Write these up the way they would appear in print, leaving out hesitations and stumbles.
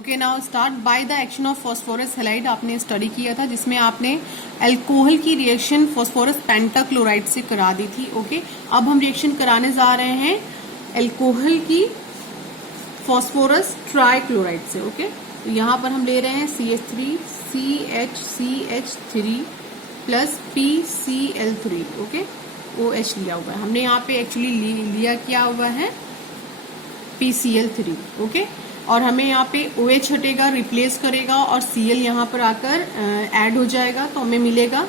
Okay now start by the action of phosphorus halide आपने study किया था जिसमें आपने अल्कोहल की रिएक्शन फॉस्फोरस पेंटाक्लोराइड से करा दी थी। ओके अब हम रिएक्शन कराने जा रहे हैं अल्कोहल की फॉस्फोरस ट्राइक्लोराइड से। ओके तो यहाँ पर हम ले रहे हैं CH3CHCH3 plus PCl3। Okay OH लिया हुआ है हमने यहाँ पे एक्चुअली लिया क्या हुआ है PCl3। ओके और हमें यहाँ पे OH हटेगा रिप्लेस करेगा और Cl यहाँ पर आकर ऐड हो जाएगा तो हमें मिलेगा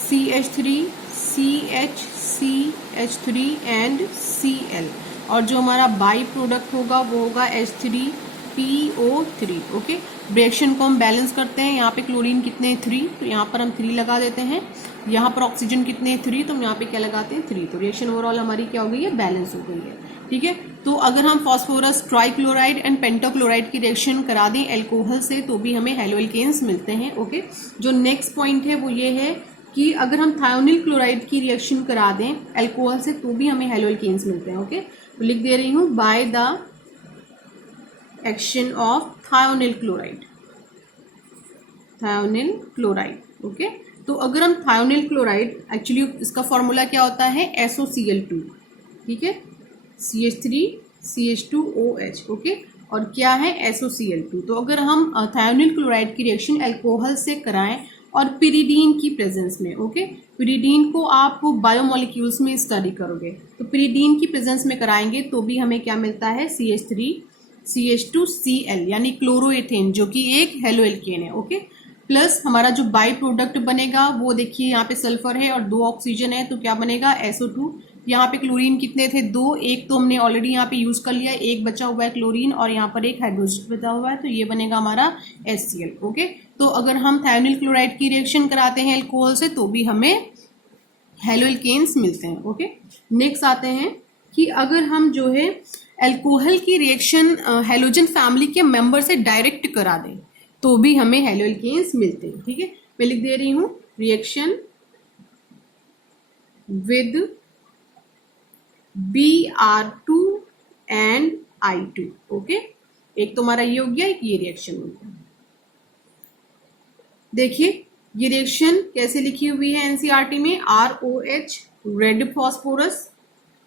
CH3 CHCH3 एंड Cl और जो हमारा बाई प्रोडक्ट होगा वो होगा H3PO3। ओके रिएक्शन को हम बैलेंस करते हैं। यहाँ पे क्लोरीन कितने 3 तो यहाँ पर हम 3 लगा देते हैं। यहाँ पर ऑक्सीजन कितने 3 तो हम यहाँ पे क्या लगाते हैं 3। तो रिएक्शन ओवरऑल हमारी क्या हो गई है बैलेंस हो गई है। ठीक है तो अगर हम फॉस्फोरस ट्राइक्लोराइड एंड पेंटाक्लोराइड की रिएक्शन करा दें अल्कोहल से तो भी हमें हैलोअल्केन्स मिलते हैं। ओके जो नेक्स्ट पॉइंट है वो ये है कि अगर हम थायोनिल क्लोराइड की रिएक्शन करा दें अल्कोहल से तो भी हमें हैलोअल्केन्स मिलते हैं। ओके तो लिख दे रही हूँ by the action of thionyl chloride. Thionyl chloride okay तो अगर हम थायोनिल क्लोराइड एक्चुअली इसका फॉर्मूला क्या होता है SOCl2। ठीक है CH3CH2OH। ओके और क्या है SOCl2। तो अगर हम थायोनिल क्लोराइड की रिएक्शन अल्कोहल से कराएं और पिरिडीन की प्रेजेंस में। ओके पिरिडीन को आप बायोमोलिक्यूल्स में स्टडी करोगे तो पिरिडीन की प्रेजेंस में कराएंगे तो भी हमें क्या मिलता है CH3CH2Cl यानी क्लोरोएथेन जो कि एक हैलोअल्केन है। ओके प्लस हमारा जो बाई प्रोडक्ट बनेगा वो देखिए यहाँ पे सल्फर है और 2 ऑक्सीजन है तो क्या बनेगा SO2। यहाँ पे क्लोरीन कितने थे 2, एक तो हमने ऑलरेडी यहाँ पे यूज कर लिया, एक बचा हुआ है क्लोरीन और यहाँ पर एक हाइड्रोजन बचा हुआ है तो ये बनेगा हमारा HCl। ओके तो अगर हम थायोनिल क्लोराइड की रिएक्शन कराते हैं अल्कोहल से तो भी हमें हैलोअल्केन्स मिलते हैं। ओके नेक्स्ट आते हैं कि अगर हम जो है अल्कोहल की रिएक्शन हैलोजन फैमिली के मेंबर से डायरेक्ट करा दें तो भी हमें हैलोअल्केन्स मिलते हैं। ठीक है मैं लिख दे रही हूं reaction with Br2 and I2। Okay एक तो हमारा ये हो गया एक ये रिएक्शन हो गया। देखिए ये रिएक्शन कैसे लिखी हुई है एनसीईआरटी में ROH रेड फॉस्फोरस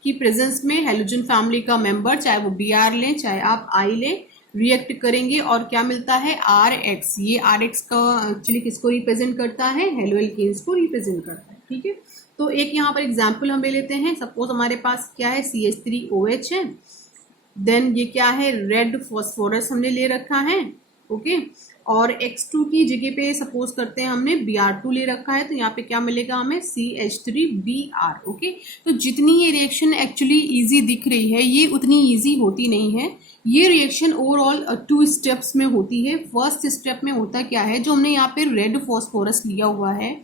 की प्रेजेंस में हैलोजन फैमिली का मेंबर चाहे वो Br लें चाहे आप I लें रिएक्ट करेंगे और क्या मिलता है RX। ये RX का एक्चुअली किसको रिप्रेजेंट करता है हैलोअल्केन्स को रिप्रेजेंट करता है। ठीक है तो एक यहाँ पर एग्जाम्पल हम ले लेते हैं। सपोज हमारे पास क्या है CH3OH है देन ये क्या है रेड फॉस्फोरस हमने ले रखा है। ओके और X2 की जगह पे सपोज करते हैं हमने Br2 ले रखा है तो यहाँ पे क्या मिलेगा हमें CH3Br। ओके तो जितनी ये रिएक्शन एक्चुअली इजी दिख रही है ये उतनी इजी होती नहीं है। ये रिएक्शन ओवरऑल 2 स्टेप्स में होती है। फर्स्ट स्टेप में होता क्या है जो हमने यहाँ पे रेड फॉस्फोरस लिया हुआ है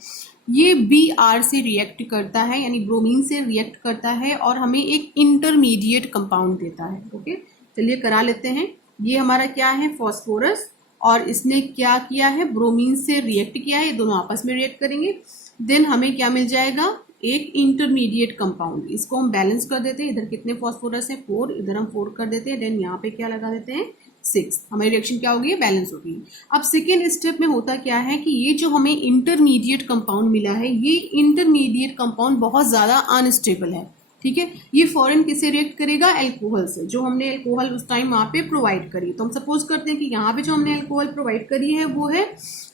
ये Br से रिएक्ट करता है यानी ब्रोमीन से रिएक्ट करता है और हमें एक इंटरमीडिएट कंपाउंड देता है। ओके चलिए करा लेते हैं। ये हमारा क्या है फॉस्फोरस और इसने क्या किया है ब्रोमीन से रिएक्ट किया है, ये दोनों आपस में रिएक्ट करेंगे देन हमें क्या मिल जाएगा एक इंटरमीडिएट कंपाउंड। इसको हम बैलेंस कर देते हैं। इधर कितने फॉस्फोरस है 4, इधर हम 4 कर देते हैं देन यहाँ पे क्या लगा देते हैं 6। हमारी रिएक्शन क्या होगी बैलेंस होगी। अब सेकेंड स्टेप में होता क्या है कि ये जो हमें इंटरमीडिएट कंपाउंड मिला है ये इंटरमीडिएट कंपाउंड बहुत ज्यादा अनस्टेबल है। ठीक है ये फॉरन किसे रिएक्ट करेगा अल्कोहल से जो हमने अल्कोहल उस टाइम वहाँ पे प्रोवाइड करी। तो हम सपोज करते हैं कि यहाँ पे जो हमने अल्कोहल प्रोवाइड करी है वो है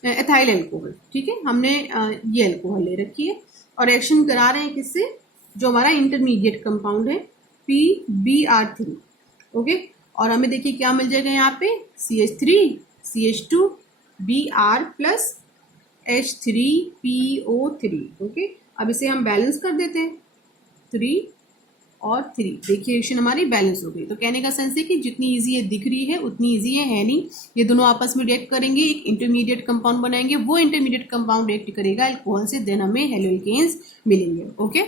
एथाइल अल्कोहल। ठीक है हमने ये अल्कोहल ले रखी है और रिएक्शन करा रहे हैं किससे जो हमारा इंटरमीडिएट कंपाउंड है PBr3। ओके और हमें देखिए क्या मिल जाएगा यहाँ पे CH3CH2Br प्लस H3PO3। ओके अब इसे हम बैलेंस कर देते हैं 3 और 3। देखिए रिएक्शन हमारी बैलेंस हो गई। तो कहने का सेंस है कि जितनी इजी ये दिख रही है उतनी इजी है नहीं। ये दोनों आपस में रिएक्ट करेंगे एक इंटरमीडिएट कंपाउंड बनाएंगे वो इंटरमीडिएट कंपाउंड रिएक्ट करेगा अल्कोहल से देन हमें हैलोअल्केन्स मिलेंगे। ओके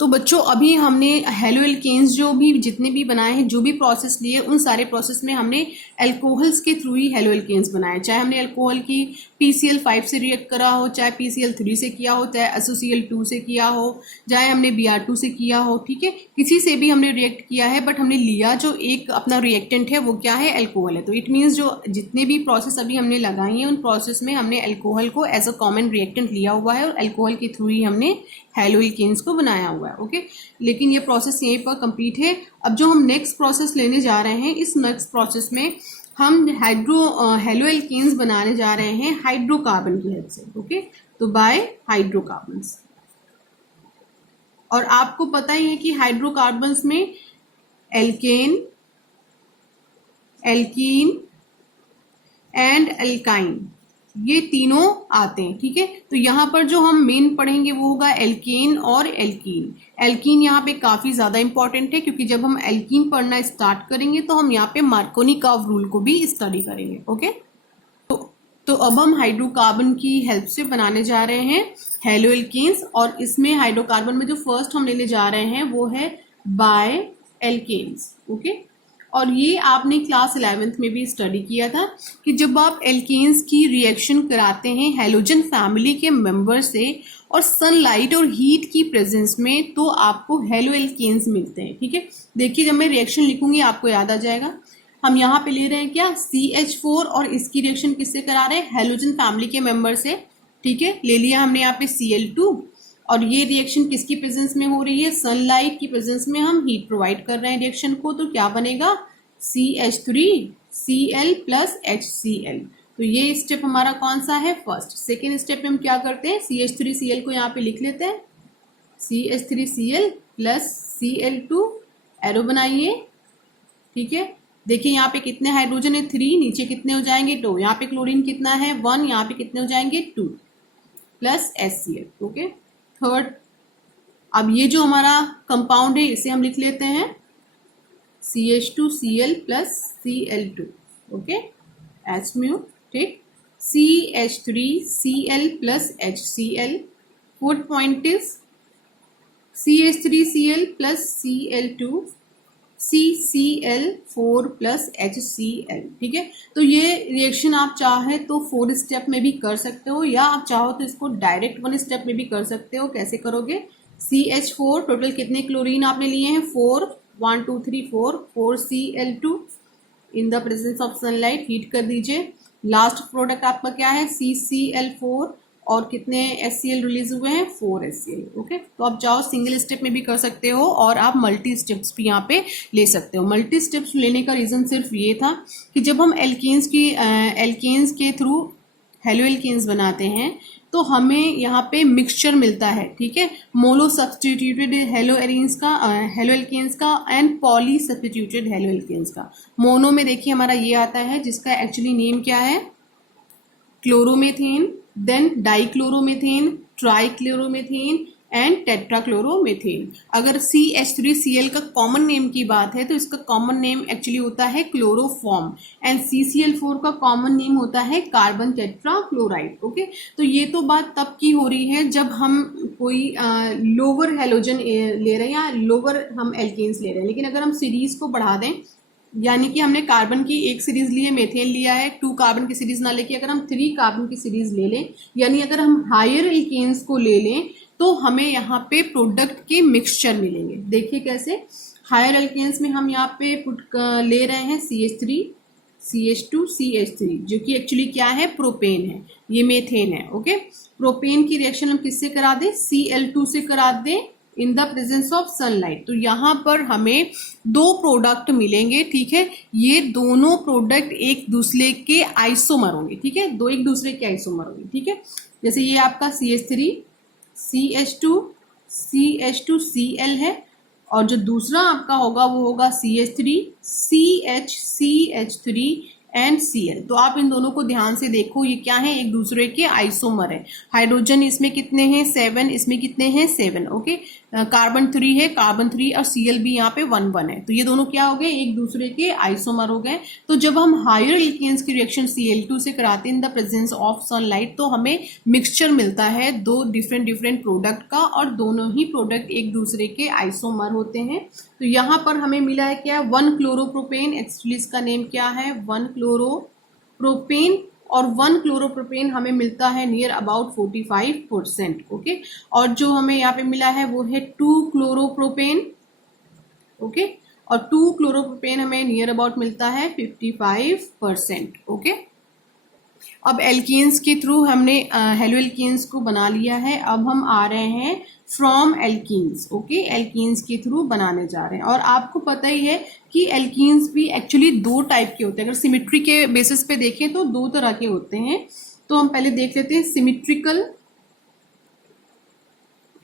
तो बच्चों अभी हमने हेलो एल्केन्स जो भी जितने भी बनाए हैं, जो भी प्रोसेस लिए, उन सारे प्रोसेस में हमने एल्कोहल्स के थ्रू ही हेलो एल्केन्स बनाए। चाहे हमने एल्कोहल की PCl5 से रिएक्ट करा हो, चाहे PCl3 से किया हो, चाहे SOCl2 से किया हो, चाहे हमने Br2 से किया हो, ठीक है, किसी से भी हमने रिएक्ट किया है, बट हमने लिया जो एक अपना रिएक्टेंट है वो क्या है, एल्कोहल है। तो इट मीन्स जो जितने भी प्रोसेस अभी हमने लगाई हैं उन प्रोसेस में हमने एल्कोहल को एज अ कॉमन रिएक्टेंट लिया हुआ है और एल्कोहल के थ्रू ही हमने हेलो एल्केन्स को बनाया हुआ है। ओके, लेकिन ये प्रोसेस यहीं पर कंप्लीट है। अब जो हम नेक्स्ट प्रोसेस लेने जा रहे हैं, इस नेक्स्ट प्रोसेस में हम हेलो एल्केन्स बनाने जा रहे हैं हाइड्रोकार्बन की हेल्प से। ओके, तो बाय हाइड्रोकार्बन्स। और आपको पता ही है कि हाइड्रोकार्बन्स में एल्केन, एल्कीन एंड एल्काइन ये तीनों आते हैं, ठीक है। तो यहाँ पर जो हम मेन पढ़ेंगे वो होगा एल्केन और एल्कीन। एल्कीन यहाँ पे काफी ज्यादा इंपॉर्टेंट है, क्योंकि जब हम एल्कीन पढ़ना स्टार्ट करेंगे तो हम यहाँ पे मार्कोनी कर्व रूल को भी स्टडी करेंगे। ओके, तो अब हम हाइड्रोकार्बन की हेल्प से बनाने जा रहे हैं हेलो एल्केन्स, और इसमें हाइड्रोकार्बन में जो फर्स्ट हम लेने जा रहे हैं वो है बाय एल्केन्स। ओके, और ये आपने क्लास 11th में भी स्टडी किया था कि जब आप एल्केन्स की रिएक्शन कराते हैं हैलोजन फैमिली के मेंबर से और सनलाइट और हीट की प्रेजेंस में, तो आपको हेलो एल्केन्स मिलते हैं, ठीक है। देखिए जब मैं रिएक्शन लिखूंगी आपको याद आ जाएगा। हम यहाँ पे ले रहे हैं क्या, CH4, और इसकी रिएक्शन किससे करा रहे हैं, हैलोजन फैमिली के मेंबर से, ठीक है। ले लिया हमने यहाँ पे Cl2, और ये रिएक्शन किसकी प्रेजेंस में हो रही है, सनलाइट की प्रेजेंस में हम हीट प्रोवाइड कर रहे हैं रिएक्शन को, तो क्या बनेगा CH3Cl प्लस HCl। तो ये स्टेप हमारा कौन सा है, फर्स्ट। सेकेंड स्टेप में हम क्या करते हैं, CH3Cl को यहाँ पे लिख लेते हैं, CH3Cl प्लस Cl2, एरो बनाइए, ठीक है। देखिए यहाँ पे कितने हाइड्रोजन है, 3, नीचे कितने हो जाएंगे, 2, यहाँ पे क्लोरीन कितना है, 1, यहाँ पे कितने हो जाएंगे, 2 प्लस HCl। ओके, थर्ड, अब ये जो हमारा कंपाउंड है इसे हम लिख लेते हैं CH2Cl plus Cl2। Okay, H mu, ठीक, CH3Cl plus HCl। Fourth point is CH3Cl plus Cl2, CCl4 plus HCl, ठीक है। तो ये रिएक्शन आप चाहे तो 4 स्टेप में भी कर सकते हो, या आप चाहो तो इसको डायरेक्ट 1 स्टेप में भी कर सकते हो। कैसे करोगे, CH4, टोटल कितने क्लोरीन आपने लिए हैं, 4, 1 2 3 4 Cl2 in the presence of sunlight, heat कर दीजिए। लास्ट प्रोडक्ट आपका क्या है, CCl4, और कितने HCl रिलीज हुए हैं, 4 HCl। ओके, तो आप चाहो सिंगल स्टेप में भी कर सकते हो और आप मल्टी स्टेप्स भी यहाँ पे ले सकते हो। मल्टी स्टेप्स लेने का रीजन सिर्फ ये था कि जब हम एल्केन्स के थ्रू हेलो एल्केन्स बनाते हैं तो हमें यहाँ पे मिक्सचर मिलता है, ठीक है, मोनो सब्सटीट्यूटेड हेलो एल्केन्स का and poly substituted haloalkanes का। मोनो में देखिए हमारा ये आता है जिसका एक्चुअली नेम क्या है, chloromethane, then dichloromethane, trichloromethane and tetrachloromethane. अगर CH3Cl का कॉमन नेम की बात है तो इसका कॉमन नेम एक्चुअली होता है क्लोरोफॉर्म, एंड CCl4 का कॉमन नेम होता है कार्बन टेट्राक्लोराइड। ओके, तो ये तो बात तब की हो रही है जब हम कोई लोअर हेलोजन ले रहे हैं या लोअर हम एल्केन्स ले रहे हैं। लेकिन अगर हम सीरीज को बढ़ा दें, यानी कि हमने कार्बन की एक सीरीज ली है, मेथेन लिया है, 2 कार्बन की सीरीज ना लेके अगर हम 3 कार्बन की सीरीज ले लें, यानी अगर हम हायर एल्केन्स को ले लें तो हमें यहाँ पे प्रोडक्ट के मिक्सचर मिलेंगे। देखिए कैसे, हायर एल्केन्स में हम यहाँ पे ले रहे हैं CH3, CH2, CH3, जो कि एक्चुअली क्या है, प्रोपेन है, ये मेथेन है। ओके, प्रोपेन की रिएक्शन हम किससे करा दें, Cl2 से करा दें इन द प्रेजेंस ऑफ सनलाइट। तो यहाँ पर हमें 2 प्रोडक्ट मिलेंगे, ठीक है। ये दोनों प्रोडक्ट एक दूसरे के आइसोमर होंगे, ठीक है, दो एक दूसरे के आइसोमर होंगे, ठीक है। जैसे ये आपका CH3, CH2Cl है, और जो दूसरा आपका होगा वो होगा CH3, CH3 एंड Cl। तो आप इन दोनों को ध्यान से देखो, ये क्या है, एक दूसरे के आइसोमर है। हाइड्रोजन इसमें कितने हैं, 7, इसमें कितने हैं, 7। ओके, कार्बन 3 है, कार्बन 3 और Cl भी यहाँ पे 1 है, तो ये दोनों क्या हो गए, एक दूसरे के आइसोमर हो गए। तो जब हम हायर एल्केन्स की रिएक्शन Cl2 से कराते हैं इन द प्रेजेंस ऑफ सनलाइट, तो हमें मिक्सचर मिलता है दो डिफरेंट प्रोडक्ट का, और दोनों ही प्रोडक्ट एक दूसरे के आइसोमर होते हैं। तो यहाँ पर हमें मिला है क्या, 1 क्लोरोप्रोपेन, एक्चुअली इसका नेम क्या है 1 क्लोरोप्रोपेन, और 1 क्लोरोप्रोपेन हमें मिलता है नियर अबाउट 45%। ओके, और जो हमें यहाँ पे मिला है वो है 2 क्लोरोप्रोपेन। ओके, और 2 क्लोरोप्रोपेन हमें नियर अबाउट मिलता है 55%। ओके, अब एल्कीन्स के थ्रू हमने हेलो एल्कीन्स को बना लिया है। अब हम आ रहे हैं फ्रॉम एल्कीन्स। ओके, एल्कीन्स के थ्रू बनाने जा रहे हैं। और आपको पता ही है कि एल्कीन्स भी एक्चुअली 2 टाइप के होते हैं। अगर सिमेट्री के बेसिस पे देखें तो 2 तरह के होते हैं। तो हम पहले देख लेते हैं सिमेट्रिकल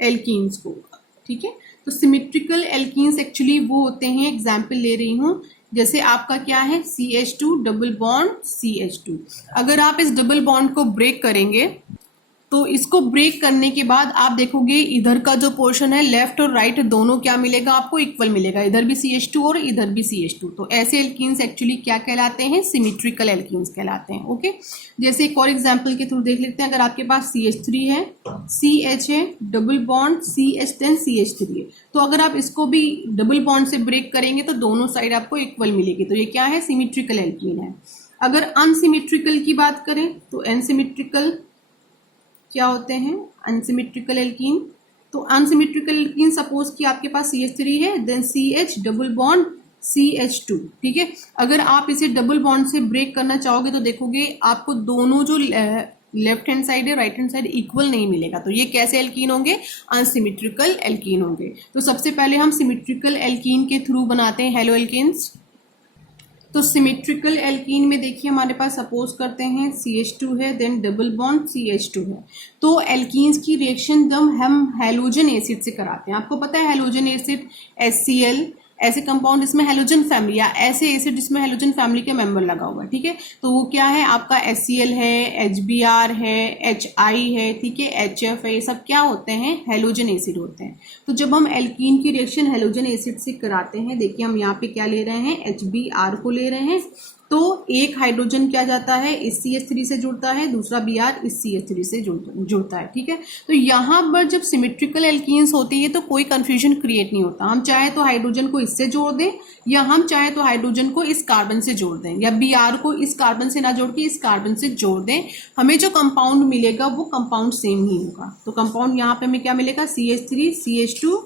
एल्कीन्स को। ठीक है, तो सिमेट्रिकल एल्कीन्स एक्चुअली वो होते हैं, एग्जाम्पल ले रही हूं, जैसे आपका क्या है CH2 डबल बॉन्ड CH2। अगर आप इस डबल बॉन्ड को ब्रेक करेंगे तो इसको ब्रेक करने के बाद आप देखोगे इधर का जो पोर्शन है लेफ्ट और राइट दोनों क्या मिलेगा, आपको इक्वल मिलेगा, इधर भी CH2 और इधर भी CH2। तो ऐसे एल्कीन्स एक्चुअली क्या कहलाते हैं, सिमेट्रिकल एल्कीन्स कहलाते हैं। ओके, जैसे एक और एग्जांपल के थ्रू देख लेते हैं। अगर आपके पास CH3 है, CH है, double bond CH then CH3 है, तो अगर आप इसको भी डबल बॉन्ड से ब्रेक करेंगे तो दोनों साइड आपको इक्वल मिलेगी। तो ये क्या है, सिमेट्रिकल एल्कीन है। अगर अनसिमेट्रिकल की बात करें तो अनसिमेट्रिकल क्या होते हैं, अनसिमेट्रिकल एल्कीन। तो अनसिमेट्रिकल एल्कीन सपोज कि आपके पास CH3 है then CH double bond CH2। ठीक है, अगर आप इसे डबल बॉन्ड से ब्रेक करना चाहोगे तो देखोगे आपको दोनों जो लेफ्ट हैंड साइड है राइट हैंड साइड इक्वल नहीं मिलेगा। तो ये कैसे एल्कीन होंगे, अनसिमेट्रिकल एल्कीन होंगे। तो सबसे पहले हम सिमेट्रिकल एल्कीन के थ्रू बनाते हैं हेलो एल्कीन्स। तो सिमेट्रिकल एल्कीन में देखिए हमारे पास सपोज करते हैं CH2 है देन डबल बॉन्ड CH2 है। तो एल्कीन्स की रिएक्शन जब हम हैलोजन एसिड से कराते हैं, आपको पता है हैलोजन एसिड HCl, ऐसे कंपाउंड जिसमें हैलोजन फैमिली या ऐसे एसिड जिसमें हैलोजन फैमिली के मेंबर लगा हुआ है। ठीक है, तो वो क्या है आपका HCl है, HBr है, HI है, ठीक है, HF है, ये सब क्या होते हैं, हैलोजन एसिड होते हैं। तो जब हम एल्कीन की रिएक्शन हैलोजन एसिड से कराते हैं, देखिए हम यहाँ पे क्या ले रहे हैं, HBr को ले रहे हैं। तो एक हाइड्रोजन क्या जाता है, इस CH3 से जुड़ता है, दूसरा Br इस CH3 से जुड़ता है। ठीक है, तो यहाँ पर जब सिमेट्रिकल एल्कीन्स होती है तो कोई कंफ्यूजन क्रिएट नहीं होता। हम चाहे तो हाइड्रोजन को इससे जोड़ दें या हम चाहे तो हाइड्रोजन को इस कार्बन से जोड़ दें, या Br को इस कार्बन से ना जोड़ के इस कार्बन से जोड़ दें, हमें जो कंपाउंड मिलेगा वो कंपाउंड सेम ही होगा। तो कंपाउंड यहाँ पे हमें क्या मिलेगा, CH3 CH2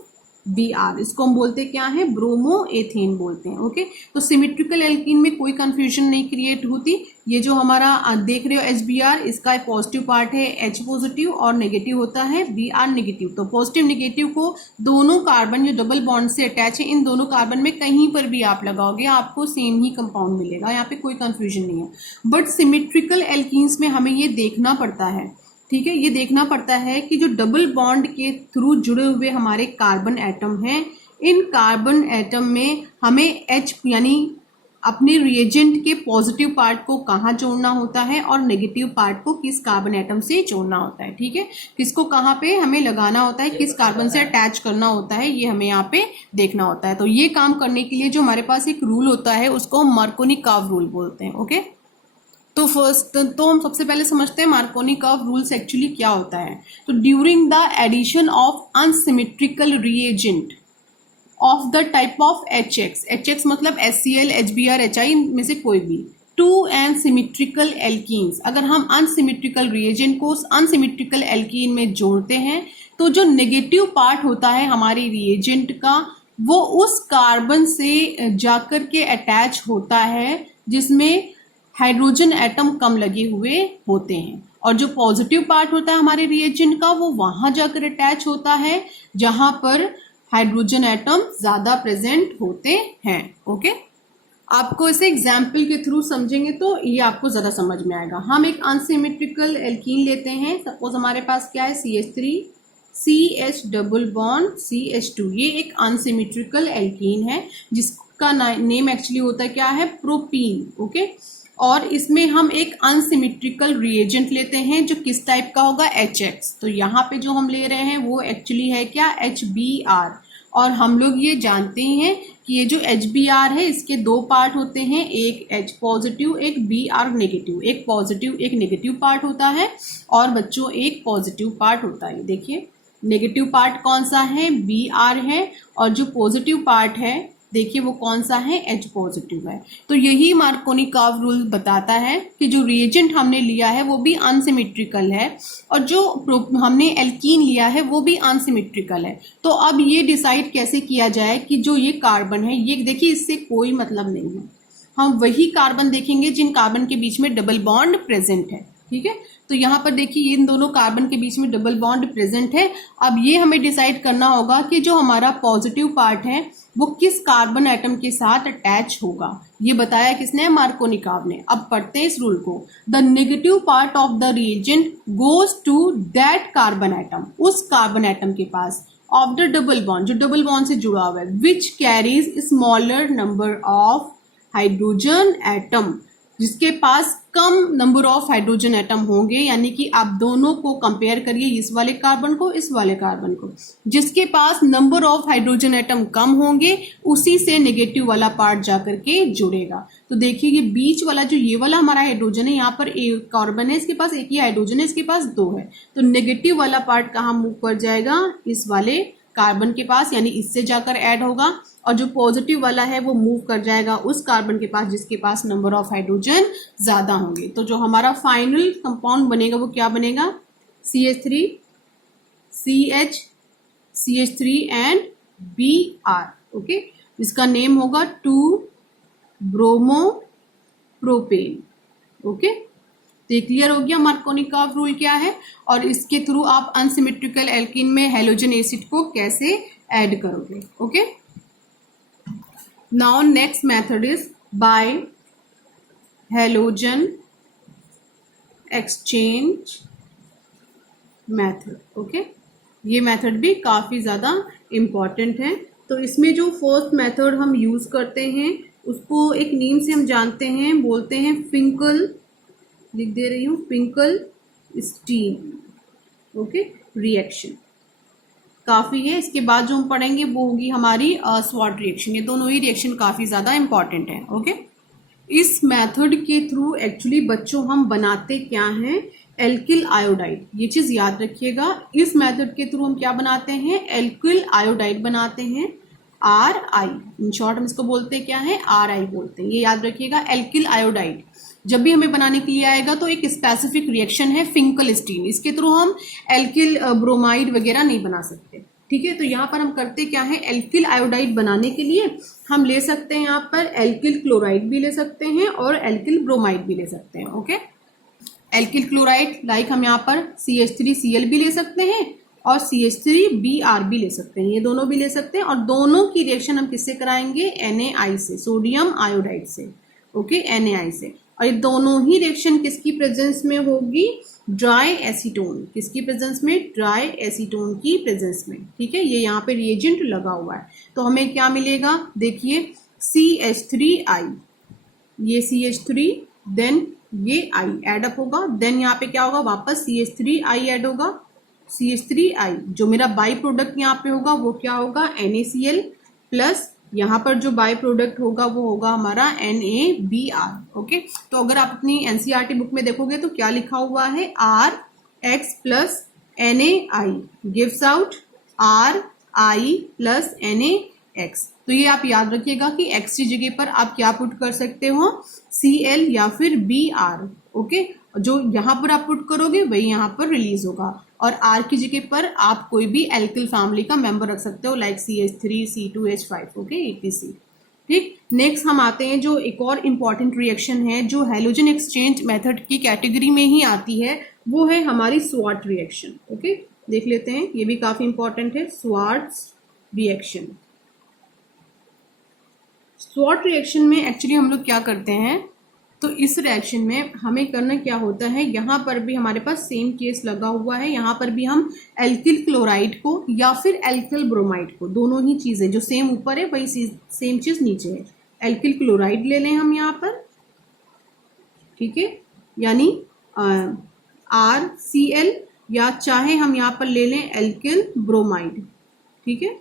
Br, इसको हम बोलते हैं क्या है, ब्रोमो एथेन बोलते हैं। ओके, तो सिमेट्रिकल एल्कीन में कोई कंफ्यूजन नहीं क्रिएट होती। ये जो हमारा देख रहे हो HBr, इसका एक पॉजिटिव पार्ट है H पॉजिटिव और नेगेटिव होता है Br नेगेटिव। तो पॉजिटिव नेगेटिव को दोनों कार्बन जो डबल बॉन्ड से अटैच है इन दोनों कार्बन में कहीं पर भी आप लगाओगे आपको सेम ही कंपाउंड मिलेगा, यहाँ पे कोई कंफ्यूजन नहीं है। बट सिमेट्रिकल एल्कीन्स में हमें ये देखना पड़ता है, ठीक है, ये देखना पड़ता है कि जो डबल बॉन्ड के थ्रू जुड़े हुए हमारे कार्बन एटम हैं, इन कार्बन एटम में हमें H यानी अपने रिएजेंट के पॉजिटिव पार्ट को कहाँ जोड़ना होता है और नेगेटिव पार्ट को किस कार्बन एटम से जोड़ना होता है। ठीक है, किसको कहाँ पे हमें लगाना होता है, किस कार्बन से अटैच करना होता है, ये हमें यहाँ पे देखना होता है। तो ये काम करने के लिए जो हमारे पास एक रूल होता है उसको मार्कोनी-कर्व रूल बोलते हैं। ओके, तो फर्स्ट तो हम सबसे पहले समझते हैं मार्कोनी-कर्व रूल्स एक्चुअली क्या होता है। तो during the addition of unsymmetrical reagent of the type of HX मतलब HCl, HBr, HI में से कोई भी, टू एन सिमेट्रिकल एल्कीन्स, अगर हम अनसिमेट्रिकल रिएजेंट को अनसिमेट्रिकल एल्कीन में जोड़ते हैं तो जो नेगेटिव पार्ट होता है हमारे रिएजेंट का वो उस कार्बन से जाकर के अटैच होता है जिसमें हाइड्रोजन एटम कम लगे हुए होते हैं, और जो पॉजिटिव पार्ट होता है हमारे रिएजेंट का वो वहां जाकर अटैच होता है जहां पर हाइड्रोजन एटम ज्यादा प्रेजेंट होते हैं। ओके, आपको इसे एग्जाम्पल के थ्रू समझेंगे तो ये आपको ज्यादा समझ में आएगा। हम एक अनसिमेट्रिकल एल्कीन लेते हैं, सपोज हमारे पास क्या है CH3 CH double bond CH2, ये एक अनसिमेट्रिकल एल्कीन है जिसका नेम एक्चुअली होता है क्या है, प्रोपीन। ओके, और इसमें हम एक अनसिमेट्रिकल रिएजेंट लेते हैं जो किस टाइप का होगा, HX। तो यहाँ पे जो हम ले रहे हैं वो एक्चुअली है क्या, HBr। और हम लोग ये जानते हैं कि ये जो HBr है इसके दो पार्ट होते हैं, एक H पॉजिटिव एक Br नेगेटिव, एक पॉजिटिव एक नेगेटिव पार्ट होता है और बच्चों एक पॉजिटिव पार्ट होता है। देखिए नेगेटिव पार्ट कौन सा है, Br है, और जो पॉजिटिव पार्ट है देखिए वो कौन सा है, H पॉजिटिव है। तो यही मार्कोनी कर्व रूल बताता है कि जो रिएजेंट हमने लिया है वो भी अनसिमेट्रिकल है और जो हमने एल्कीन लिया है वो भी अनसिमेट्रिकल है। तो अब ये डिसाइड कैसे किया जाए कि जो ये कार्बन है, ये देखिए इससे कोई मतलब नहीं है, हम वही कार्बन देखेंगे जिन कार्बन के बीच में डबल बॉन्ड प्रेजेंट है। ठीक है, तो यहाँ पर देखिए इन दोनों कार्बन के बीच में डबल बॉन्ड प्रेजेंट है। अब ये हमें डिसाइड करना होगा कि जो हमारा पॉजिटिव पार्ट है वो किस कार्बन एटम के साथ अटैच होगा। ये बताया किसने, मार्कोनी कर्व ने। अब पढ़ते हैं इस रूल को। The negative part of the reagent goes to that carbon atom, उस कार्बन एटम के पास, ऑफ द डबल बॉन्ड, जो डबल बॉन्ड से जुड़ा हुआ है, which carries smaller number of hydrogen atom, जिसके पास कम नंबर ऑफ हाइड्रोजन एटम होंगे। यानी कि आप दोनों को कंपेयर करिए, इस वाले कार्बन को इस वाले कार्बन को, जिसके पास नंबर ऑफ हाइड्रोजन एटम कम होंगे उसी से नेगेटिव वाला पार्ट जाकर के जुड़ेगा। तो देखिए ये बीच वाला जो ये वाला हमारा हाइड्रोजन है, यहाँ पर एक कार्बन है, इसके पास एक ही हाइड्रोजन है, इसके पास दो है, तो नेगेटिव वाला पार्ट कहाँ मूव कर जाएगा, इस वाले कार्बन के पास, यानी इससे जाकर ऐड होगा। और जो पॉजिटिव वाला है वो मूव कर जाएगा उस कार्बन के पास जिसके पास नंबर ऑफ हाइड्रोजन ज्यादा होंगे। तो जो हमारा फाइनल कंपाउंड बनेगा वो क्या बनेगा, CH3 CH CH3 and Br। Okay, इसका नेम होगा 2 ब्रोमो प्रोपेन। ओके, तो ये क्लियर हो गया मार्कोनी कर्व रूल क्या है और इसके थ्रू आप अनसिमेट्रिकल एल्कीन में हेलोजन एसिड को कैसे ऐड करोगे। Okay, now next method is by halogen exchange method. Okay, ये मेथड भी काफी ज्यादा इंपॉर्टेंट है। तो इसमें जो फर्स्ट मेथड हम यूज करते हैं उसको एक नेम से हम जानते हैं, बोलते हैं फिंकल, लिख दे रही हूँ, फिंकल स्टीन। ओके, रिएक्शन काफी है। इसके बाद जो हम पढ़ेंगे वो होगी हमारी स्वॉट रिएक्शन। ये दोनों ही रिएक्शन काफी ज्यादा इंपॉर्टेंट है। ओके, इस मेथड के थ्रू एक्चुअली बच्चों हम बनाते क्या हैं, एल्किल आयोडाइड। ये चीज याद रखिएगा, इस मेथड के थ्रू हम क्या बनाते हैं, एल्किल आयोडाइड बनाते हैं, RI। इन शॉर्ट हम इसको बोलते क्या है, RI बोलते हैं। ये याद रखिएगा, एल्किल आयोडाइड जब भी हमें बनाने के लिए आएगा तो एक स्पेसिफिक रिएक्शन है फिंकल स्टीन, इसके थ्रू हम एल्किल ब्रोमाइड वगैरह नहीं बना सकते। ठीक है, तो यहाँ पर हम करते क्या है, एल्किल आयोडाइड बनाने के लिए हम ले सकते हैं यहाँ पर एल्किल क्लोराइड भी ले सकते हैं और एल्किल ब्रोमाइड भी ले सकते हैं। ओके, एल्किल क्लोराइड लाइक हम यहाँ पर CH3Cl भी ले सकते हैं और CH3Br भी ले सकते हैं, ये दोनों भी ले सकते हैं। और दोनों की रिएक्शन हम किससे कराएंगे, NaI से, सोडियम आयोडाइड से। ओके, NaI से। और ये दोनों ही रिएक्शन किसकी प्रेजेंस में होगी, ड्राई एसीटोन। किसकी प्रेजेंस में, ड्राई एसीटोन की प्रेजेंस में। ठीक है, ये यहाँ पे रिएजेंट लगा हुआ है। तो हमें क्या मिलेगा, देखिए CH3I, ये CH3 देन ये I एड अप होगा, देन यहाँ पे क्या होगा, वापस CH3I ऐड होगा, CH3I जो मेरा बाई प्रोडक्ट यहाँ पे होगा वो क्या होगा, NaCl प्लस यहाँ पर जो बाय प्रोडक्ट होगा वो होगा हमारा NaBr। ओके, तो अगर आप अपनी NCERT बुक में देखोगे तो क्या लिखा हुआ है, RX plus NaI gives out RI plus NaX। तो ये आप याद रखिएगा कि X की जगह पर आप क्या पुट कर सकते हो, Cl या फिर Br। ओके, जो यहाँ पर आप पुट करोगे वही यहाँ पर रिलीज होगा। और R की जगह पर आप कोई भी एल्किल फैमिली का मेंबर रख सकते हो, like CH3 C2H5। Okay, etc। ठीक, नेक्स्ट हम आते हैं जो एक और इम्पॉर्टेंट रिएक्शन है जो हेलोजन एक्सचेंज मेथड की कैटेगरी में ही आती है, वो है हमारी स्वॉट रिएक्शन। ओके, देख लेते हैं, ये भी काफी इंपॉर्टेंट है, स्वॉट रिएक्शन। स्वॉट रिएक्शन में एक्चुअली हम लोग क्या करते हैं, तो इस रिएक्शन में हमें करना क्या होता है, यहाँ पर भी हमारे पास सेम केस लगा हुआ है, यहाँ पर भी हम एल्किल क्लोराइड को या फिर एल्किल ब्रोमाइड को, दोनों ही चीजें जो सेम ऊपर है वही सेम चीज नीचे है, एल्किल क्लोराइड ले लें हम यहाँ पर ठीक है, यानी RCl, या चाहे हम यहाँ पर ले लें एल्किल ब्रोमाइड, ठीक है,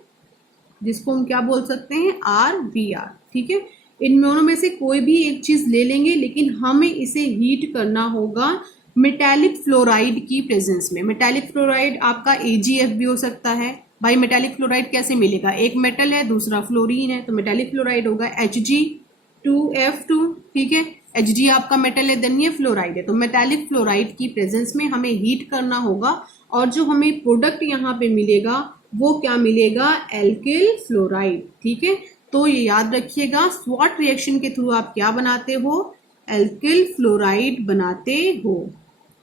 जिसको हम क्या बोल सकते हैं, RBr, ठीक है। इन दोनों में से कोई भी एक चीज ले लेंगे, लेकिन हमें इसे हीट करना होगा मेटालिक फ्लोराइड की प्रेजेंस में। मेटालिक फ्लोराइड आपका AgF भी हो सकता है। भाई मेटालिक फ्लोराइड कैसे मिलेगा, एक मेटल है दूसरा फ्लोरीन है, तो मेटालिक फ्लोराइड होगा Hg2F2, ठीक है। Hg आपका मेटल है, देन ये फ्लोराइड है, तो मेटालिक फ्लोराइड की प्रेजेंस में हमें हीट करना होगा, और जो हमें प्रोडक्ट यहाँ पे मिलेगा वो क्या मिलेगा, एल्किल फ्लोराइड, ठीक है। तो ये याद रखिएगा, स्वॉट रिएक्शन के थ्रू आप क्या बनाते हो, एल्किल फ्लोराइड बनाते हो,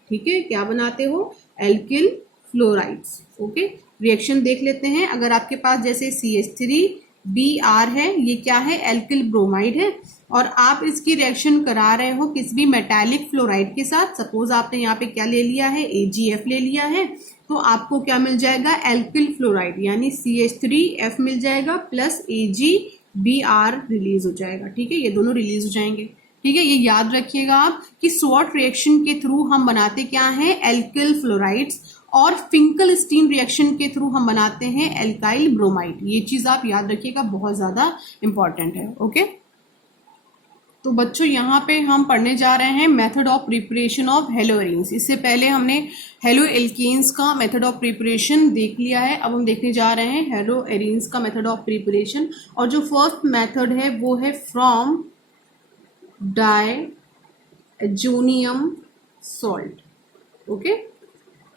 ठीक है, क्या बनाते हो, एल्किल फ्लोराइड्स, ओके। रिएक्शन देख लेते हैं। अगर आपके पास जैसे CH3Br है, ये क्या है, एल्किल ब्रोमाइड है, और आप इसकी रिएक्शन करा रहे हो किसी भी मेटालिक फ्लोराइड के साथ, सपोज आपने यहाँ पे क्या ले लिया है, AgF ले लिया है, तो आपको क्या मिल जाएगा, एल्किल फ्लोराइड, यानी CH3F मिल जाएगा प्लस AgBr रिलीज हो जाएगा, ठीक है, ये दोनों रिलीज हो जाएंगे, ठीक है। ये याद रखिएगा आप कि स्वॉट रिएक्शन के थ्रू हम बनाते क्या है, एल्किल फ्लोराइड्स, और फिंकलस्टीन रिएक्शन के थ्रू हम बनाते हैं एल्काइल ब्रोमाइड। ये चीज आप याद रखिएगा, बहुत ज्यादा इंपॉर्टेंट है, ओके। तो बच्चों यहाँ पे हम पढ़ने जा रहे हैं method of preparation of hello arenes. इससे पहले हमने हेलो एल्केन्स का मेथड ऑफ प्रिपरेशन देख लिया है, अब हम देखने जा रहे हैं हेलो एरीन्स का मेथड ऑफ प्रिपरेशन। और जो फर्स्ट मेथड है वो है फ्रॉम डायजोनियम सॉल्ट, ओके,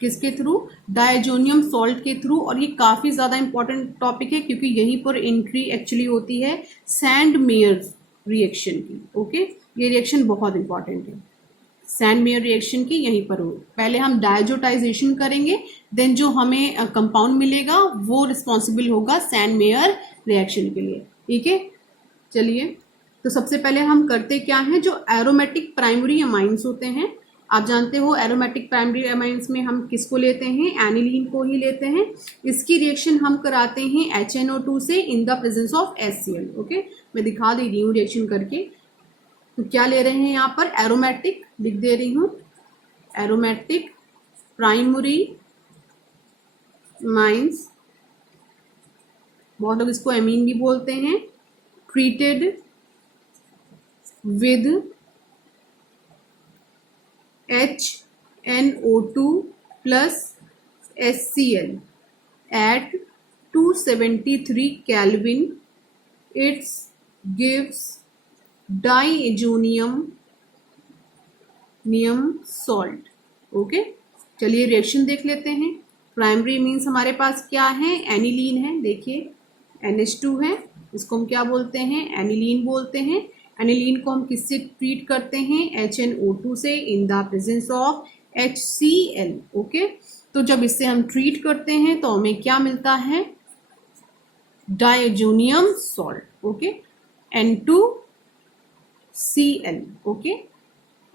किसके थ्रू, डायजोनियम सॉल्ट के थ्रू। और ये काफी ज्यादा इंपॉर्टेंट टॉपिक है, क्योंकि यहीं पर एंट्री एक्चुअली होती है सैंड मेयर रिएक्शन की, ओके। ये रिएक्शन बहुत इंपॉर्टेंट है, सैंड मेयर रिएक्शन की यहीं पर हो। पहले हम डायजोटाइजेशन करेंगे, देन जो हमें कंपाउंड मिलेगा वो रिस्पॉन्सिबल होगा सैंड मेयर रिएक्शन के लिए, ठीक है। चलिए, तो सबसे पहले हम करते क्या है, जो एरोमेटिक प्राइमरी अमाइंस होते हैं, आप जानते हो एरोमेटिक प्राइमरी अमाइंस में हम किसको लेते हैं, एनिलीन को ही लेते हैं। इसकी रिएक्शन हम कराते हैं HNO2 से in the presence of HCl, okay. मैं दिखा दे रही हूँ रिएक्शन करके। तो क्या ले रहे हैं यहाँ पर, एरोमेटिक लिख दे रही हूँ, एरोमेटिक प्राइमरी अमाइंस, बहुत लोग इसको एमीन भी बोलते हैं, treated with HNO2 plus HCl at 273 Kelvin. It gives diazonium salt. Okay, चलिए रिएक्शन देख लेते हैं। प्राइमरी मीन्स हमारे पास क्या है, एनिलीन है, देखिए NH2 है, इसको हम क्या बोलते हैं, एनिलीन बोलते हैं। एनिलीन को हम किससे ट्रीट करते हैं, HNO2 से in the presence of HCl, okay. तो जब इससे हम ट्रीट करते हैं तो हमें क्या मिलता है, diazonium salt, okay, N2Cl, okay,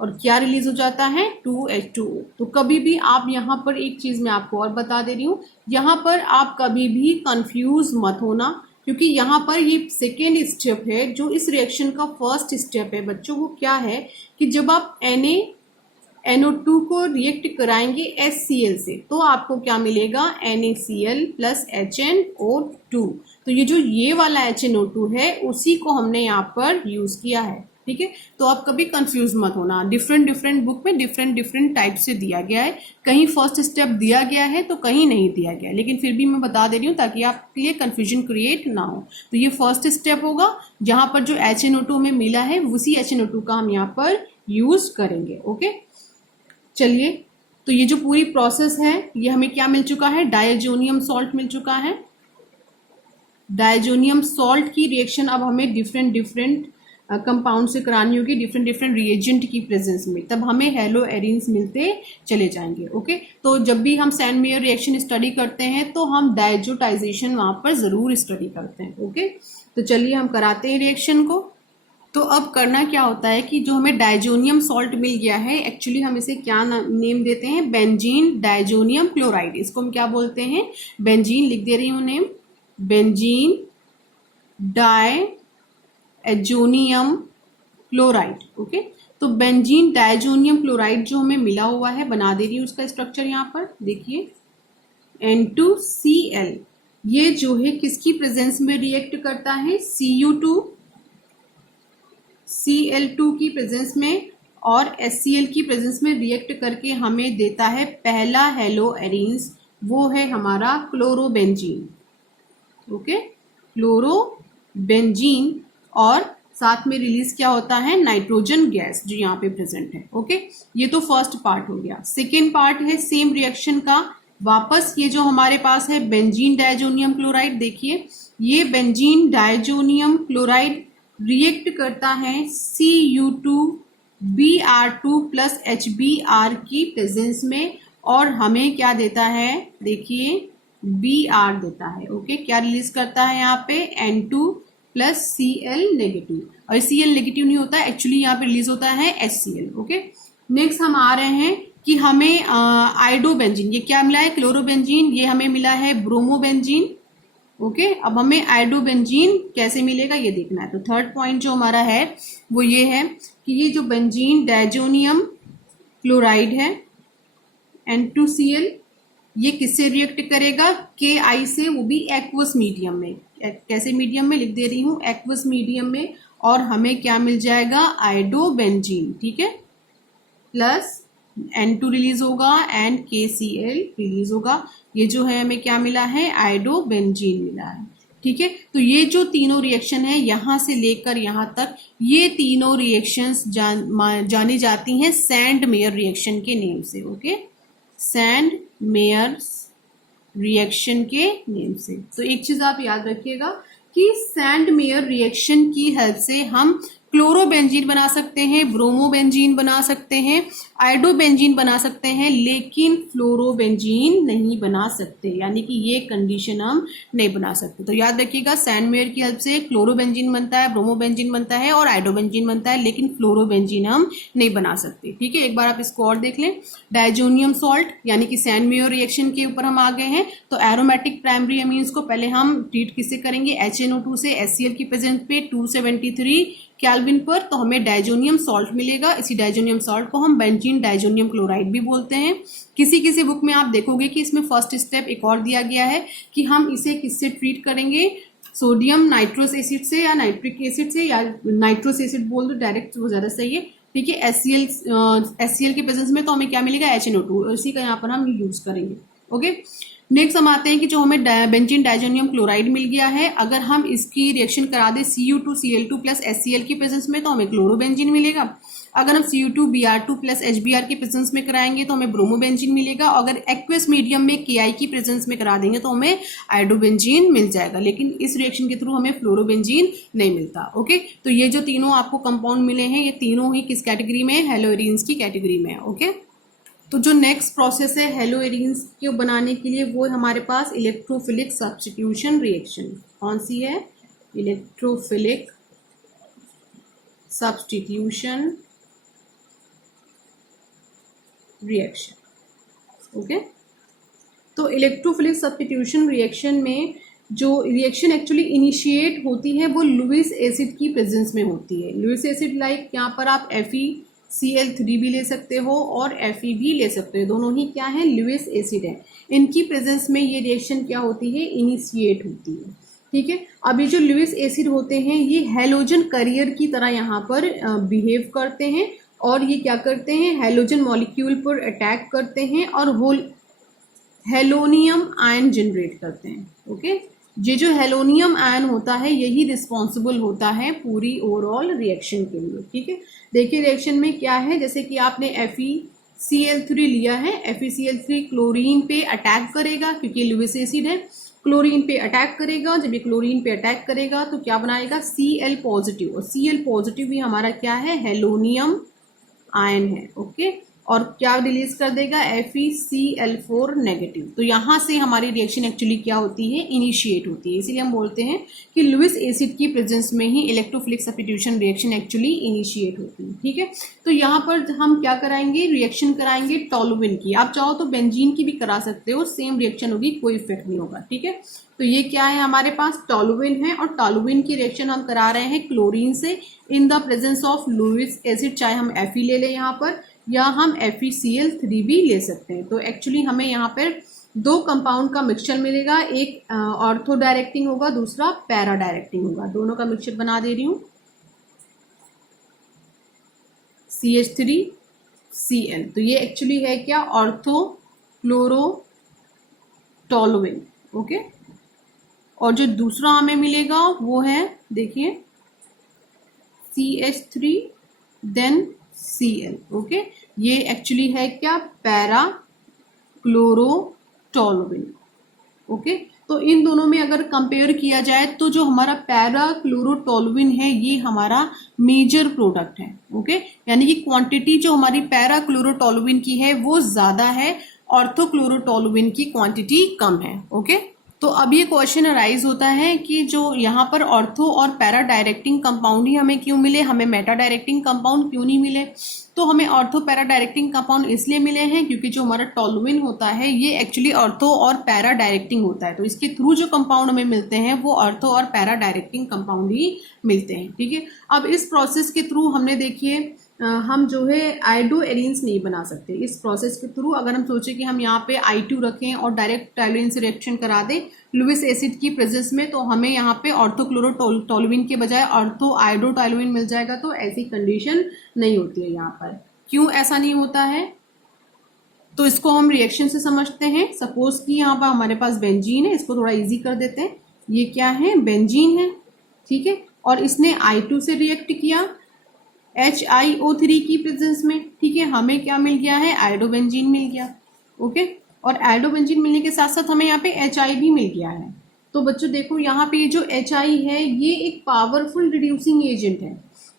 और क्या रिलीज हो जाता है, 2H2O। तो कभी भी आप यहाँ पर एक चीज मैं आपको और बता दे रही हूँ, यहाँ पर आप कभी भी कंफ्यूज मत होना, क्योंकि यहाँ पर ये सेकेंड स्टेप है। जो इस रिएक्शन का फर्स्ट स्टेप है बच्चों, वो क्या है कि जब आप NaNO2 को रिएक्ट कराएंगे HCl से, तो आपको क्या मिलेगा, NaCl प्लस HNO2। तो ये वाला HNO2 है, उसी को हमने यहाँ पर यूज किया है, ठीक है। तो आप कभी कंफ्यूज मत होना, डिफरेंट बुक में डिफरेंट टाइप से दिया गया है, कहीं फर्स्ट स्टेप दिया गया है तो कहीं नहीं दिया गया, लेकिन फिर भी मैं बता दे रही हूँ ताकि आपके लिए कंफ्यूजन क्रिएट ना हो। तो ये फर्स्ट स्टेप होगा, जहां पर जो HNO2 में मिला है उसी HNO2 का हम यहाँ पर यूज करेंगे, ओके। चलिए, तो ये जो पूरी प्रोसेस है, ये हमें क्या मिल चुका है, डायजोनियम सॉल्ट मिल चुका है। डायजोनियम सॉल्ट की रिएक्शन अब हमें डिफरेंट कंपाउंड से करानी होगी, डिफरेंट रिएजेंट की प्रेजेंस में, तब हमें हेलो एरीन्स मिलते चले जाएंगे, ओके। तो जब भी हम सैंड मेयर रिएक्शन स्टडी करते हैं तो हम डायजोटाइजेशन वहां पर जरूर स्टडी करते हैं, ओके। तो चलिए हम कराते हैं रिएक्शन को। तो अब करना क्या होता है कि जो हमें डायजोनियम सॉल्ट मिल गया है, एक्चुअली हम इसे क्या नेम देते हैं, बेंजीन डायजोनियम क्लोराइड। इसको हम क्या बोलते हैं, बेंजीन, लिख दे रही हूँ name, benzene diazonium chloride, okay. तो बेंजीन डायजोनियम क्लोराइड जो हमें मिला हुआ है, बना दे रही हूँ उसका स्ट्रक्चर यहाँ पर देखिए, N2Cl, ये जो है किसकी प्रेजेंस में रिएक्ट करता है, Cu2 Cl2 की प्रेजेंस में और HCl की प्रेजेंस में रिएक्ट करके हमें देता है पहला हेलो एरीन्स, वो है हमारा क्लोरोबेंजीन। ओके, क्लोरोबेंजीन, और साथ में रिलीज क्या होता है, नाइट्रोजन गैस जो यहाँ पे प्रेजेंट है। ओके, ये तो फर्स्ट पार्ट हो गया। सेकेंड पार्ट है सेम रिएक्शन का, वापस ये जो हमारे पास है बेंजीन डायजोनियम क्लोराइड, देखिए ये बेंजीन डायजोनियम क्लोराइड रिएक्ट करता है Cu2Br2 प्लस HBr की प्रेजेंस में, और हमें क्या देता है, देखिए Br देता है। ओके, क्या रिलीज करता है यहाँ पे, N2 प्लस Cl नेगेटिव, और Cl नेगेटिव नहीं होता है एक्चुअली, यहाँ पे रिलीज होता है HCl। ओके, नेक्स्ट हम आ रहे हैं कि हमें आइडोबेंजीन, ये क्या मिला है, क्लोरोबेंजीन, ये हमें मिला है ब्रोमोबेंजीन। ओके, अब हमें आइडोबेंजीन कैसे मिलेगा ये देखना है। तो थर्ड पॉइंट जो हमारा है वो ये है कि ये जो बेंजीन डायजोनियम क्लोराइड है N2Cl, ये किससे रिएक्ट करेगा, Ki से, वो भी एक्वस मीडियम में। कैसे मीडियम में, लिख दे रही हूं एक्वस मीडियम में, और हमें क्या मिल जाएगा, आइडोबेंजीन। ठीक है, प्लस N2 रिलीज होगा एंड KCl रिलीज होगा। ये जो है हमें क्या मिला है, आइडोबेंजीन मिला है। ठीक है, तो ये जो तीनों रिएक्शन है यहां से लेकर यहां तक, ये तीनों रिएक्शंस जानी जाती हैं सैंड मेयर रिएक्शन के नेम से। ओके, सैंड मेयर रिएक्शन के नेम से। तो एक चीज आप याद रखिएगा कि सैंड मेयर रिएक्शन की हेल्प से हम क्लोरोबेंजीन बना सकते हैं, ब्रोमोबेंजीन बना सकते हैं, आइडोबेंजीन बना सकते हैं, लेकिन फ्लोरोबेंजीन नहीं बना सकते, यानी कि ये कंडीशन हम नहीं बना सकते। तो याद रखिएगा, सैंडमेयर की हेल्प से क्लोरोबेंजीन बनता है, ब्रोमोबेंजीन बनता है और आइडोबेंजीन बनता है, लेकिन फ्लोरोबेंजीन हम नहीं बना सकते। ठीक है, एक बार आप इसको और देख लें। डायजोनियम सॉल्ट यानी कि सैंडमेयर रिएक्शन के ऊपर हम आ गए हैं। तो एरोमेटिक प्राइमरी अमीन्स को पहले हम ट्रीट किससे करेंगे, HNO2 से, HCl की प्रेजेंस पे 273 केल्विन पर, तो हमें डायजोनियम सॉल्ट मिलेगा। इसी डायजोनियम सॉल्ट को हम बेंजीन डायजोनियम क्लोराइड भी बोलते हैं। किसी किसी बुक में आप देखोगे कि इसमें फर्स्ट स्टेप एक और दिया गया है कि हम इसे किससे ट्रीट करेंगे, सोडियम नाइट्रोस एसिड से या नाइट्रिक एसिड से, या नाइट्रोस एसिड बोल दो डायरेक्ट, वो ज्यादा सही है। ठीक है, HCl के प्रेजेंस में तो हमें क्या मिलेगा, HNO2, इसी का यहाँ पर हम यूज करेंगे। ओके, नेक्स्ट हम आते हैं कि जो हमें बेंजीन डायजोनियम क्लोराइड मिल गया है, अगर हम इसकी रिएक्शन करा दें Cu2Cl2 प्लस HCl की प्रेजेंस में तो हमें क्लोरोबेंजीन मिलेगा। अगर हम Cu2Br2 प्लस HBr की प्रेजेंस में कराएंगे तो हमें ब्रोमोबेंजीन मिलेगा। अगर एक्वस मीडियम में Ki की प्रेजेंस में करा देंगे तो हमें आइडोबेंजीन मिल जाएगा, लेकिन इस रिएक्शन के थ्रू हमें फ्लोरोबेंजीन नहीं मिलता। ओके, तो ये जो तीनों आपको कंपाउंड मिले हैं, ये तीनों ही किस कैटेगरी में, हेलोएरीन्स की कैटेगरी में। ओके, तो जो नेक्स्ट प्रोसेस है हेलोएरीन्स को बनाने के लिए, वो हमारे पास इलेक्ट्रोफिलिक सब्स्टिट्यूशन रिएक्शन। कौन सी है, इलेक्ट्रोफिलिक सब्स्टिट्यूशन रिएक्शन। ओके, तो इलेक्ट्रोफिलिक सब्स्टिट्यूशन रिएक्शन में जो रिएक्शन एक्चुअली इनिशिएट होती है वो लुईस एसिड की प्रेजेंस में होती है। लुईस एसिड लाइक यहाँ पर आप FeCl3 भी ले सकते हो और Fe भी ले सकते हो, दोनों ही क्या है, लुईस एसिड है। इनकी प्रेजेंस में ये रिएक्शन क्या होती है, इनिशिएट होती है। ठीक है, अब ये जो लुईस एसिड होते हैं ये हेलोजन करियर की तरह यहाँ पर बिहेव करते हैं, और ये क्या करते हैं, हेलोजन मॉलिक्यूल पर अटैक करते हैं और होल हेलोनियम आयन जनरेट करते हैं। ओके, ये जो हेलोनियम आयन होता है यही रिस्पॉन्सिबल होता है पूरी ओवरऑल रिएक्शन के लिए। ठीक है, देखिए रिएक्शन में क्या है, जैसे कि आपने FeCl3 लिया है, FeCl3 क्लोरीन पे अटैक करेगा क्योंकि लुईस एसिड है, क्लोरीन पे अटैक करेगा। जब ये क्लोरीन पे अटैक करेगा तो क्या बनाएगा, Cl पॉजिटिव, और Cl पॉजिटिव भी हमारा क्या है, हेलोनियम आयन है। ओके, और क्या रिलीज कर देगा, FeCl4 नेगेटिव। तो यहां से हमारी रिएक्शन एक्चुअली क्या होती है, इनिशिएट होती है। इसीलिए हम बोलते हैं कि लुईस एसिड की प्रेजेंस में ही electrophilic substitution reaction actually initiate होती है। ठीक है, तो यहाँ पर हम क्या कराएंगे, रिएक्शन कराएंगे टोलुइन की। आप चाहो तो बेंजीन की भी करा सकते हो, सेम रिएक्शन होगी, कोई इफेक्ट नहीं होगा। ठीक है, तो ये क्या है हमारे पास, टोलुइन है, और टोलुइन की रिएक्शन हम करा रहे हैं क्लोरीन से in the presence of Lewis acid, चाहे हम Fe ले लें यहाँ पर या हम FeCl3 भी ले सकते हैं। तो एक्चुअली हमें यहाँ पर दो कंपाउंड का मिक्सचर मिलेगा, एक ऑर्थो डायरेक्टिंग होगा, दूसरा पैरा डायरेक्टिंग होगा। दोनों का मिक्सचर बना दे रही हूँ, CH3Cl। तो ये एक्चुअली है क्या, ऑर्थो क्लोरोटोलुइन। ओके, और जो दूसरा हमें मिलेगा वो है, देखिए, CH3 देन Cl। ओके, ये एक्चुअली है क्या, पैरा क्लोरोटोलुइन। ओके, तो इन दोनों में अगर कंपेयर किया जाए तो जो हमारा पैरा क्लोरोटोलुइन है ये हमारा मेजर प्रोडक्ट है। ओके, यानी कि क्वांटिटी जो हमारी पैरा क्लोरोटोलुइन की है वो ज्यादा है, ऑर्थो क्लोरोटोलुइन की क्वांटिटी कम है। ओके, तो अब ये क्वेश्चन अराइज होता है कि जो यहाँ पर ऑर्थो और पैरा डायरेक्टिंग कंपाउंड ही हमें क्यों मिले, हमें मेटा डायरेक्टिंग कंपाउंड क्यों नहीं मिले। तो हमें ऑर्थो पैरा डायरेक्टिंग कंपाउंड इसलिए मिले हैं क्योंकि जो हमारा टोलुइन होता है ये एक्चुअली ऑर्थो और पैरा डायरेक्टिंग होता है, तो इसके थ्रू जो कंपाउंड हमें मिलते हैं वो ऑर्थो और पैरा डायरेक्टिंग कंपाउंड ही मिलते हैं। ठीक है, अब इस प्रोसेस के थ्रू हमने, देखिए, हम जो है आयोडो एरीन्स नहीं बना सकते। इस प्रोसेस के थ्रू अगर हम सोचे कि हम यहाँ पे I2 रखें और डायरेक्ट टोलुइन से रिएक्शन करा दें लुईस एसिड की प्रेजेंस में, तो हमें यहाँ पे ऑर्थो क्लोरोटोलुइन के बजाय ऑर्थो आयोडो टोलुइन मिल जाएगा। तो ऐसी कंडीशन नहीं होती है यहाँ पर। क्यों ऐसा नहीं होता है, तो इसको हम रिएक्शन से समझते हैं। सपोज कि यहाँ पर हमारे पास बेंजीन है, इसको थोड़ा इजी कर देते हैं। ये क्या है, बेंजीन है, ठीक है, और इसने I2 से रिएक्ट किया HiO3 की प्रेजेंस में। ठीक है, हमें क्या मिल गया है, आयोडोबेंजीन मिल गया। ओके, और आयोडोबेंजीन मिलने के साथ साथ हमें यहाँ पे HI भी मिल गया है। तो बच्चों देखो, यहाँ पे जो HI है ये एक पावरफुल रिड्यूसिंग एजेंट है,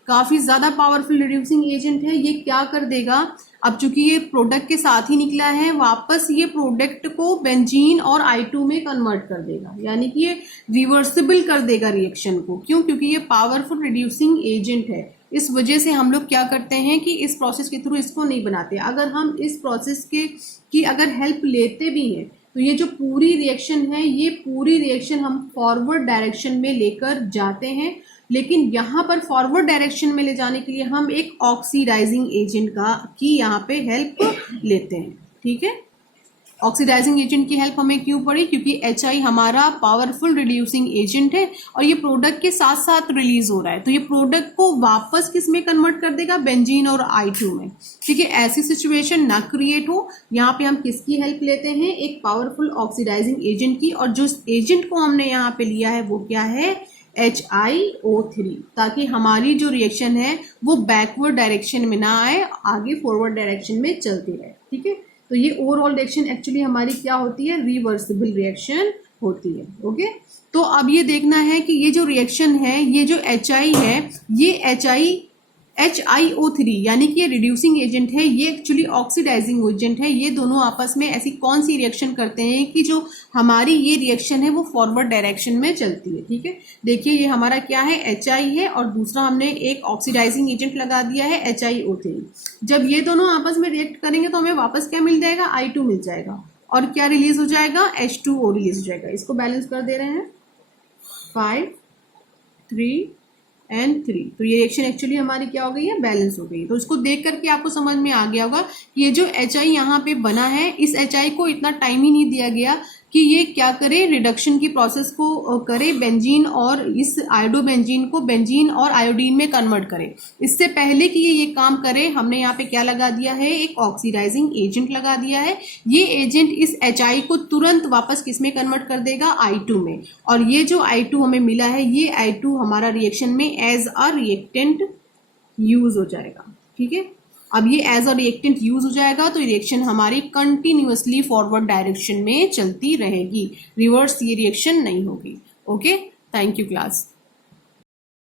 काफी ज्यादा पावरफुल रिड्यूसिंग एजेंट है। ये क्या कर देगा, अब चूंकि ये प्रोडक्ट के साथ ही निकला है, वापस ये प्रोडक्ट को बेंजीन और I2 में कन्वर्ट कर देगा, यानी कि ये रिवर्सिबल कर देगा रिएक्शन को। क्यों, क्योंकि ये पावरफुल रिड्यूसिंग एजेंट है। इस वजह से हम लोग क्या करते हैं कि इस प्रोसेस के थ्रू इसको नहीं बनाते। अगर हम इस प्रोसेस की अगर हेल्प लेते भी हैं तो ये जो पूरी रिएक्शन है, ये पूरी रिएक्शन हम फॉरवर्ड डायरेक्शन में लेकर जाते हैं, लेकिन यहाँ पर फॉरवर्ड डायरेक्शन में ले जाने के लिए हम एक ऑक्सीडाइजिंग एजेंट की यहाँ पे हेल्प लेते हैं। ठीक है, ऑक्सीडाइजिंग एजेंट की हेल्प हमें क्यों पड़ी, क्योंकि HI हमारा पावरफुल रिड्यूसिंग एजेंट है और ये प्रोडक्ट के साथ साथ रिलीज हो रहा है, तो ये प्रोडक्ट को वापस किस में कन्वर्ट कर देगा, बेंजीन और I2 में। ठीक है, ऐसी सिचुएशन ना क्रिएट हो, यहाँ पे हम किसकी हेल्प लेते हैं, एक पावरफुल ऑक्सीडाइजिंग एजेंट की। और जो एजेंट को हमने यहाँ पे लिया है वो क्या है, HiO3, ताकि हमारी जो रिएक्शन है वो बैकवर्ड डायरेक्शन में ना आए, आगे फॉरवर्ड डायरेक्शन में चलती रहे। ठीक है, तो ये ओवरऑल रिएक्शन एक्चुअली हमारी क्या होती है, रिवर्सिबल रिएक्शन होती है। ओके, तो अब ये देखना है कि ये जो रिएक्शन है, ये जो HI है, ये HiO3 यानी कि ये रिड्यूसिंग एजेंट है, ये एक्चुअली ऑक्सीडाइजिंग एजेंट है। ये दोनों आपस में ऐसी कौन सी रिएक्शन करते हैं कि जो हमारी ये रिएक्शन है वो फॉरवर्ड डायरेक्शन में चलती है। ठीक है, देखिए ये हमारा क्या है, HI है, और दूसरा हमने एक ऑक्सीडाइजिंग एजेंट लगा दिया है HiO3। जब ये दोनों आपस में रिएक्ट करेंगे तो हमें वापस क्या मिल जाएगा, I2 मिल जाएगा, और क्या रिलीज हो जाएगा, H2O रिलीज हो जाएगा। इसको बैलेंस कर दे रहे हैं, 5, 3 and 3। तो ये रिएक्शन एक्चुअली हमारी क्या हो गई है, बैलेंस हो गई। तो इसको देख करके आपको समझ में आ गया होगा कि ये जो HI यहाँ पे बना है, इस HI को इतना टाइम ही नहीं दिया गया कि ये क्या करे, रिडक्शन की प्रोसेस को करे, बेंजीन और इस आयोडोबेंजीन को बेंजीन और आयोडीन में कन्वर्ट करे। इससे पहले कि ये काम करे, हमने यहाँ पे क्या लगा दिया है, एक ऑक्सीडाइजिंग एजेंट लगा दिया है। ये एजेंट इस HI को तुरंत वापस किस में कन्वर्ट कर देगा, I2 में। और ये जो I2 हमें मिला है, ये I2 हमारा रिएक्शन में एज अ रिएक्टेंट यूज हो जाएगा। ठीक है, अब ये एज अ रिएक्टेंट यूज हो जाएगा तो रिएक्शन हमारी कंटिन्यूअसली फॉरवर्ड डायरेक्शन में चलती रहेगी, रिवर्स ये रिएक्शन नहीं होगी। Okay, thank you class.